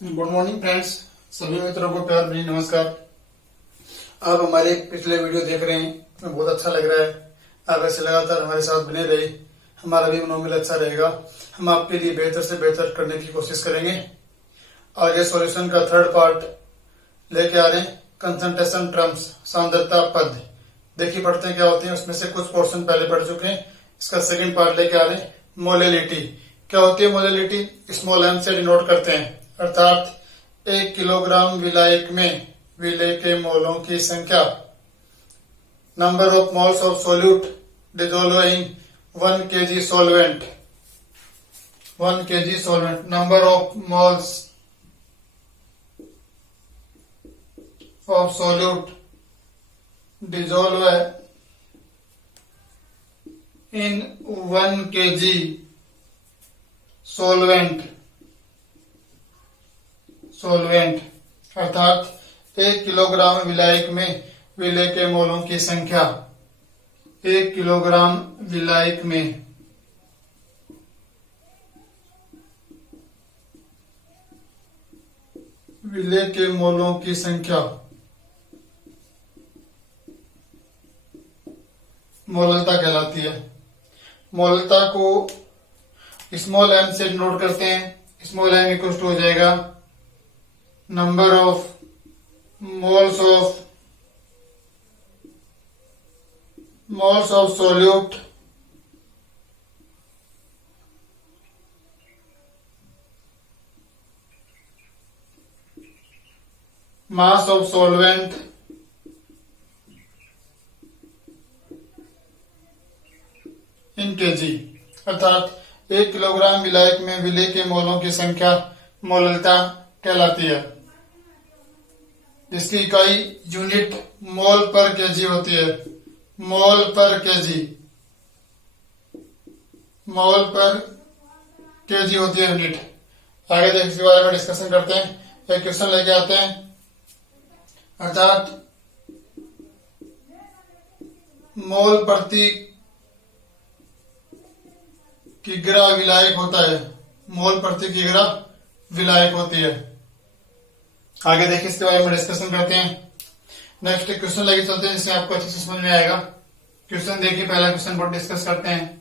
Good morning friends, सभी मित्रों को प्यार भरी नमस्कार। आप हमारे पिछले वीडियो देख रहे हैं, हमें बहुत अच्छा लग रहा है। आप ऐसे लगातार हमारे साथ बने रहे, हमारा भी मनोबल अच्छा रहेगा। हम आपके लिए बेहतर से बेहतर करने की कोशिश करेंगे। आगे सॉल्यूशन का थर्ड पार्ट लेके आ रहे हैं, कंसंट्रेशन टर्म्स, सांद्रता पद। देखिए पढ़ते हैं क्या होते हैं। उसमें से कुछ पोर्शन पहले पढ़ चुके हैं, इसका सेकंड पार्ट लेके आ रहे हैं। मोलेलिटी क्या होती है? मोलेलिटी स्मॉल एम से डिनोट करते हैं, अर्थात 1 किलोग्राम विलायक में विलेय के मोलों की संख्या। Number of moles of solute dissolve in 1 kg solvent. 1 kg solvent, number of moles of solute dissolve in 1 kg सोल्वेंट, अर्थात 1 किलोग्राम विलायक में विलेय के मोलों की संख्या। 1 किलोग्राम विलायक में विलेय के मोलों की संख्या मोललता कहलाती है। मोललता को स्मॉल एम से नोट करते हैं। स्मॉल एम इक्वल टू हो जाएगा number of moles of solute mass of solvent in KG, अर्थात 1 किलोग्राम विलायक में विलेय के मोलों की संख्या मोललता कहलाती है, जिसकी इकाई यूनिट मोल पर केजी होती है। मोल पर केजी होती है यूनिट। आगे देख इसके बारे में डिस्कशन करते हैं। एक क्वेश्चन लेके आते हैं, अर्थात मोल प्रति किग्रा विलायक होता है। मोल प्रति किग्रा विलायक होती है। आगे देखिए इसके बारे में डिस्कशन करते हैं। नेक्स्ट क्वेश्चन लेके चलते हैं, जिससे आपको अच्छे से समझ में आएगा। क्वेश्चन देखिए, पहला क्वेश्चन पर डिस्कस करते हैं।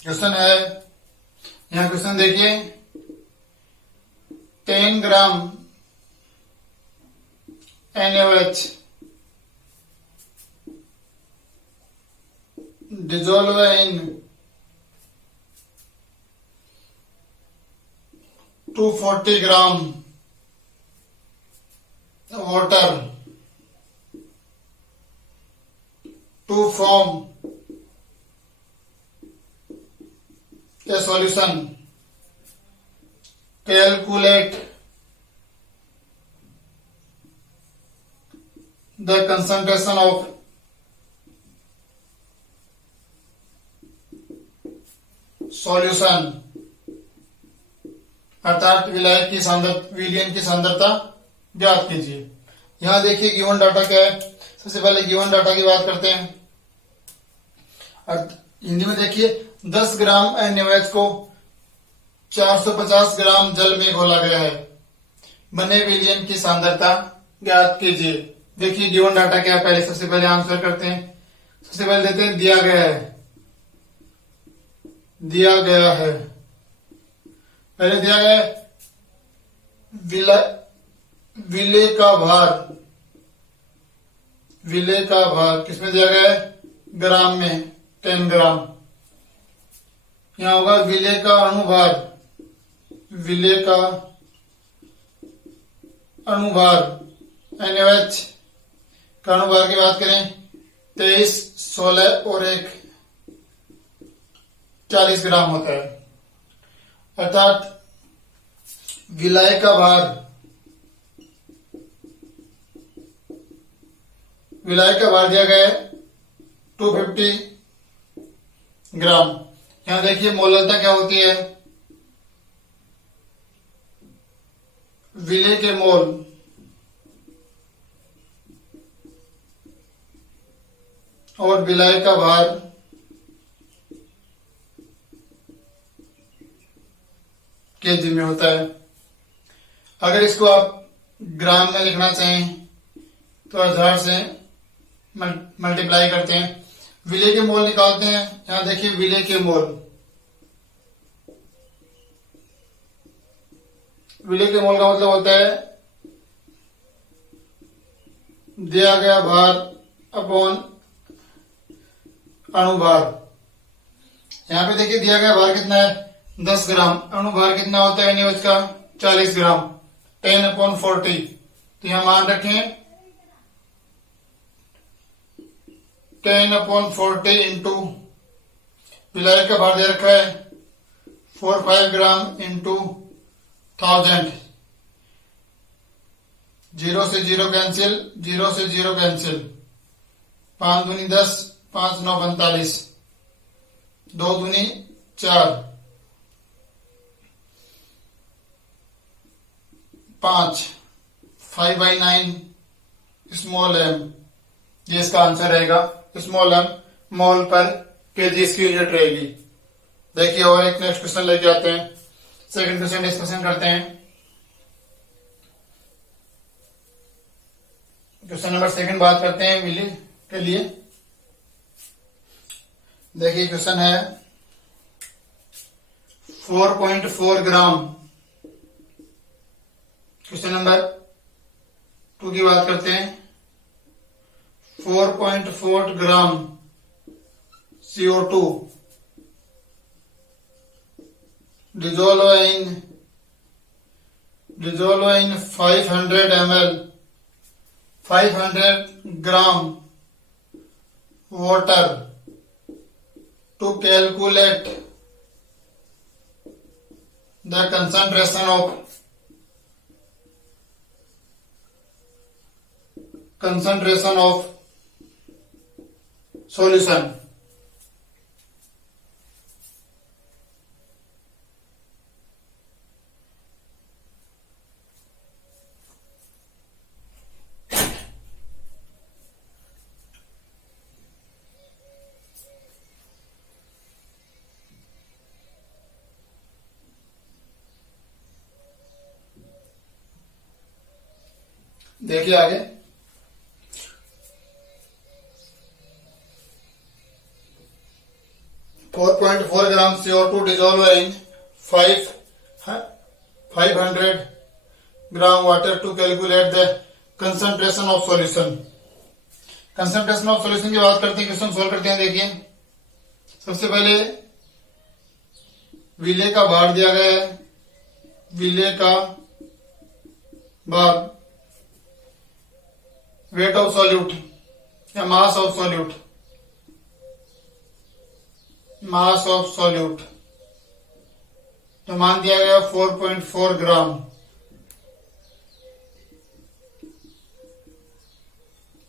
क्वेश्चन है, यहां क्वेश्चन देखिए, 10 ग्राम NaOH dissolve in 240 gram water to form a solution. Calculate the concentration of solution, अर्थात विलायक की विलयन की सांद्रता ज्ञात कीजिए। यहां देखिए गिवन डाटा क्या है। सबसे पहले गिवन डाटा की बात करते हैं। हिंदी में देखिए, 10 ग्राम NaOH को 450 ग्राम जल में घोला गया है। बने विलयन की सांद्रता ज्ञात कीजिए। देखिए गिवन डाटा क्या है, पहले सबसे पहले आंसर करते हैं। सबसे पहले देते हैं दिया गया है। पहले दिया गया है विलेय का भार किसमें दिया गया है? ग्राम में, 10 ग्राम। यहां होगा विलेय का अनुभार NaOH का अनुभार की बात करें, 23, 16 और 1 40 ग्राम होता है। अर्थात विलाय का भार दिया गया है 250 ग्राम। यहां देखिए मोललता क्या होती है? विलेय के मोल और विलाय का भार केजी में होता है। अगर इसको आप ग्राम में लिखना चाहें तो 1000 से मल्टीप्लाई करते हैं, विले के मोल निकालते हैं। यहां देखिए विले के मोल, विले के मोल का मतलब होता है दिया गया भार अपॉन अणुभार। यहां पे देखिए दिया गया भार कितना है 10 ग्राम, अणुभार कितना होता है NaOH का 40 ग्राम, 10/40। तो यहां मान रखें 10/40 इंटू विलायक का भार दे रखा है 45 ग्राम इंटू 1000। 0 से 0 कैंसिल, 0 से 0 कैंसिल, 5 दूनी 10, 5 9 45, 2 दूनी 4, 5, 5/9 स्मॉल m। ये इसका आंसर रहेगा। स्मॉल m मोल पर केजी इसकी यूनिट रहेगी। देखिए और एक नेक्स्ट क्वेश्चन लेके आते हैं, सेकंड क्वेश्चन डिस्कशन करते हैं। क्वेश्चन नंबर 2 बात करते हैं मिली के लिए। देखिए क्वेश्चन है 4.4 ग्राम। क्वेश्चन नंबर 2 की बात करते हैं। 4.4 gram CO2 dissolve in 500 ml 500 gram water to calculate the concentration of solution। देखिए आगे 4.4 gram CO2 dissolve in 500 gram water to calculate the concentration of solution. Concentration of solution की बात करते हैं, क्वेश्चन सोल्व करते हैं। देखिए सबसे पहले विले का भार दिया गया है, विले का भार, वेट ऑफ सॉल्यूट या mass of solute, mass of solute तो मान दिया गया 4.4 ग्राम।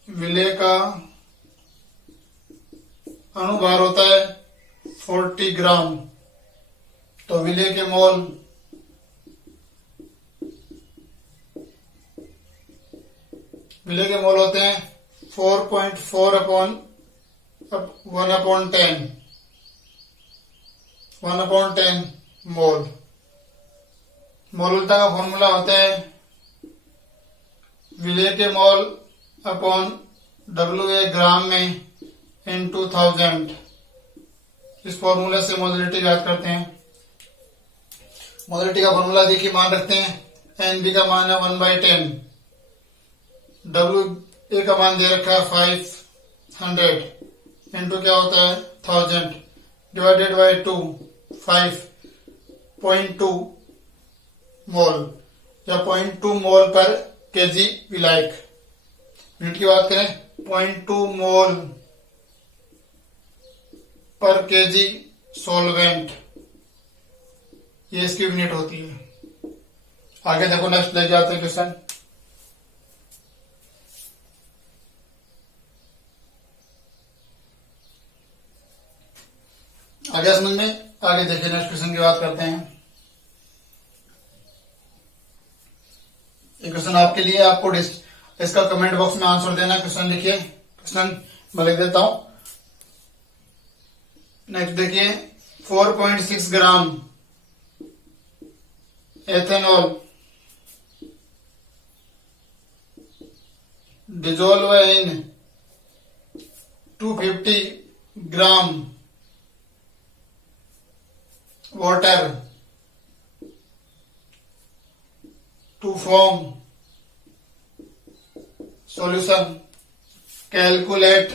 विले का अणुभार होता है 40 ग्राम, तो विले के मोल होते हैं 4.4 अपॉन 1/10 मोल। मोलुलता का फॉर्मूला होता है विले के मोल अपॉन WA ग्राम में इंटू 1000। इस फॉर्मूले से मोलिटी याद करते हैं। मोलिटी का फॉर्मूला देखिए मान रखते हैं, NB का मान है 1/10, WA का मान दे रखा है 500 इंटू क्या होता है 1000 डिवाइडेड बाय 2, 5.2 मोल या 0.2 मोल पर केजी विलायक। यूनिट की बात करें 0.2 मोल पर केजी सॉल्वेंट, ये इसकी यूनिट होती है। आगे देखो नेक्स्ट ले जाते हैं क्वेश्चन। आगे समझ में, आगे देखिए नेक्स्ट क्वेश्चन की बात करते हैं। ये क्वेश्चन आपके लिए, आपको इसका कमेंट बॉक्स में आंसर देना। क्वेश्चन लिखिए, क्वेश्चन मैं लिख देता हूं। नेक्स्ट देखिए 4.6 ग्राम ethanol dissolve in 250 gram water to form solution. Calculate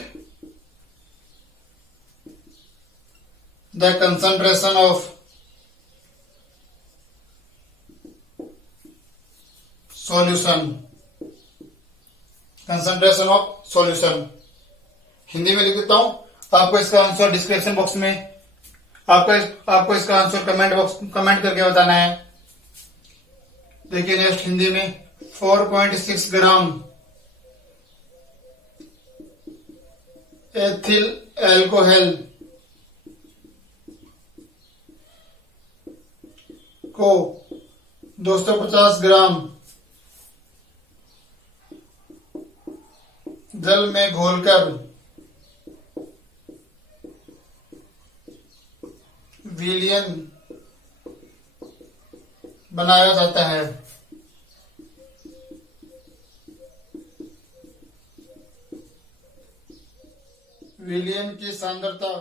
the concentration of solution. Concentration of solution Hindi में लिख देता हूं, आपको इसका आंसर डिस्क्रिप्शन बॉक्स में आपको इसका आंसर कमेंट करके बताना है। देखिए नेक्स्ट हिंदी में 4.6 ग्राम एथिल एल्कोहल को 250 ग्राम जल में घोलकर विलयन बनाया जाता है। विलयन की सांद्रता